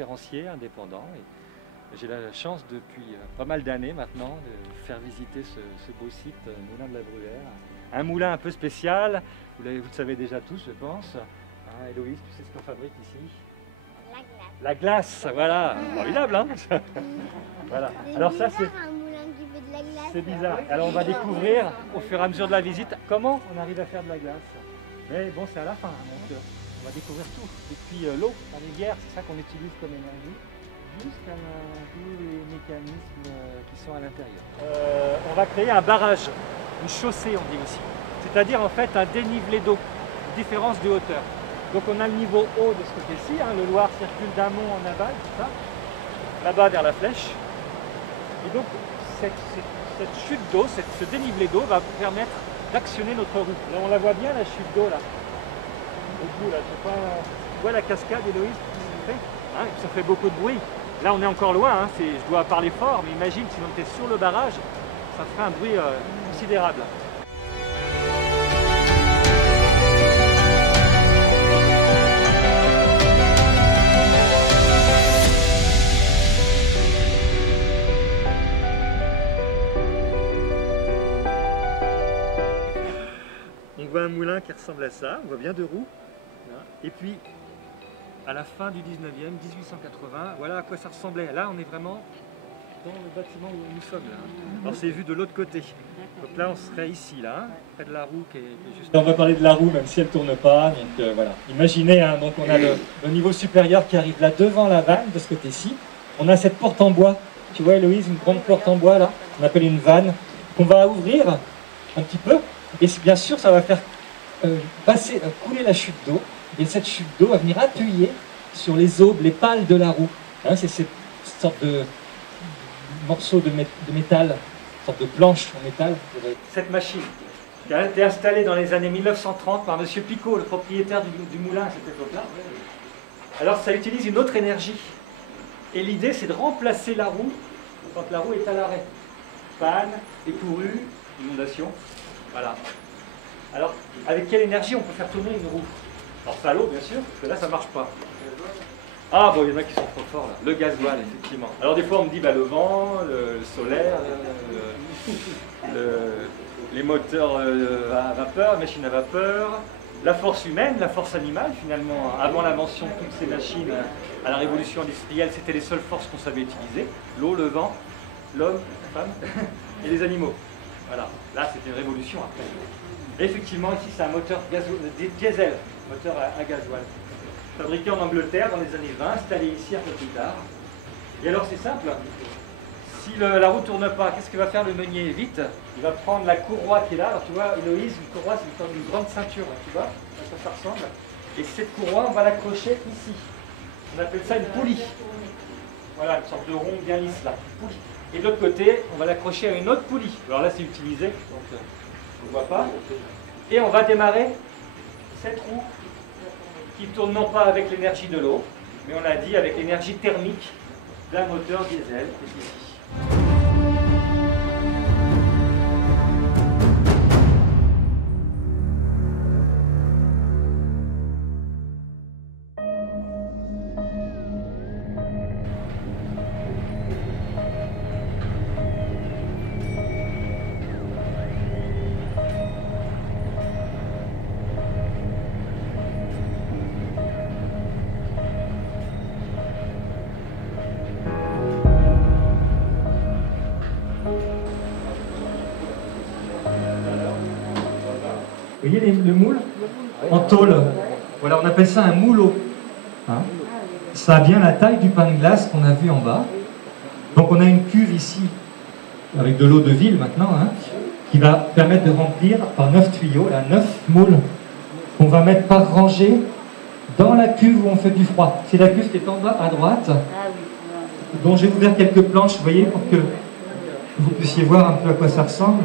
différenciés, indépendants. Et j'ai la chance depuis pas mal d'années maintenant de faire visiter ce beau site Moulin de la Bruyère. Un moulin un peu spécial, vous le savez déjà tous je pense. Hein, Héloïse, tu sais ce qu'on fabrique ici? La glace, voilà, formidable hein. Voilà. Alors ça c'est... C'est bizarre. Alors on va découvrir au fur et à mesure de la visite comment on arrive à faire de la glace. Mais bon, c'est à la fin, donc on va découvrir tout. Et puis l'eau, la rivière, c'est ça qu'on utilise comme énergie, jusqu'à tous les mécanismes qui sont à l'intérieur. On va créer un barrage, une chaussée on dit aussi. C'est-à-dire en fait un dénivelé d'eau, différence de hauteur. Donc on a le niveau haut de ce côté-ci, hein, le Loir circule d'amont en aval, tout ça, là-bas vers la flèche. Et donc cette chute d'eau, ce dénivelé d'eau va vous permettre d'actionner notre roue. Là on la voit bien la chute d'eau là. Au bout là, tu vois la cascade Héloïse qui se fait hein, ça fait beaucoup de bruit. Là on est encore loin, hein, je dois parler fort, mais imagine si on était sur le barrage, ça ferait un bruit considérable. On voit un moulin qui ressemble à ça, on voit bien deux roues. Et puis, à la fin du 19e, 1880, voilà à quoi ça ressemblait. Là, on est vraiment dans le bâtiment où nous sommes. Là. Alors, c'est vu de l'autre côté. Donc là, on serait ici, là, près de la roue qui est juste... On va parler de la roue, même si elle ne tourne pas. Donc, voilà. Imaginez, hein, donc on a le niveau supérieur qui arrive là devant la vanne, de ce côté-ci. On a cette porte en bois. Tu vois, Héloïse, une grande porte en bois, là. On appelle une vanne, qu'on va ouvrir un petit peu. Et bien sûr, ça va faire couler la chute d'eau. Et cette chute d'eau va venir appuyer sur les aubes, les pales de la roue. Hein, c'est cette sorte de morceau de métal, une sorte de planche en métal. Cette machine qui a été installée dans les années 1930 par M. Picot, le propriétaire du moulin à cette époque-là. Alors ça utilise une autre énergie. Et l'idée, c'est de remplacer la roue quand la roue est à l'arrêt. Panne, écourue, inondation. Voilà. Alors, avec quelle énergie on peut faire tourner une roue? Alors, c'est à l'eau, bien sûr, parce que là, ça ne marche pas. Ah, bon, il y en a qui sont trop forts, là. Le gasoil, effectivement. Alors, des fois, on me dit, bah, le vent, le solaire, les moteurs à vapeur, machines à vapeur, la force humaine, la force animale, finalement. Avant l'invention de toutes ces machines, à la révolution industrielle, c'était les seules forces qu'on savait utiliser. L'eau, le vent, l'homme, la femme et les animaux. Voilà, là c'était une révolution après. Et effectivement, ici c'est un moteur diesel, moteur à gasoil, fabriqué en Angleterre dans les années 20, installé ici un peu plus tard. Et alors c'est simple, si la roue ne tourne pas, qu'est-ce que va faire le meunier? Vite, il va prendre la courroie qui est là. Alors tu vois, Héloïse, une courroie c'est une sorte d'une grande ceinture, tu vois, à quoi ça ressemble. Et cette courroie, on va l'accrocher ici. On appelle ça une poulie. Voilà, une sorte de rond bien lisse là, une poulie. Et de l'autre côté, on va l'accrocher à une autre poulie. Alors là, c'est utilisé, donc on ne voit pas. Et on va démarrer cette roue qui tourne non pas avec l'énergie de l'eau, mais on l'a dit avec l'énergie thermique d'un moteur diesel, qui est ici. Vous voyez le moule en tôle? Voilà, on appelle ça un moulot. Hein, ça a bien la taille du pain de glace qu'on a vu en bas. Donc on a une cuve ici, avec de l'eau de ville maintenant, hein, qui va permettre de remplir par 9 tuyaux, là, 9 moules, qu'on va mettre par rangée dans la cuve où on fait du froid. C'est la cuve qui est en bas à droite, dont j'ai ouvert quelques planches, vous voyez, pour que vous puissiez voir un peu à quoi ça ressemble.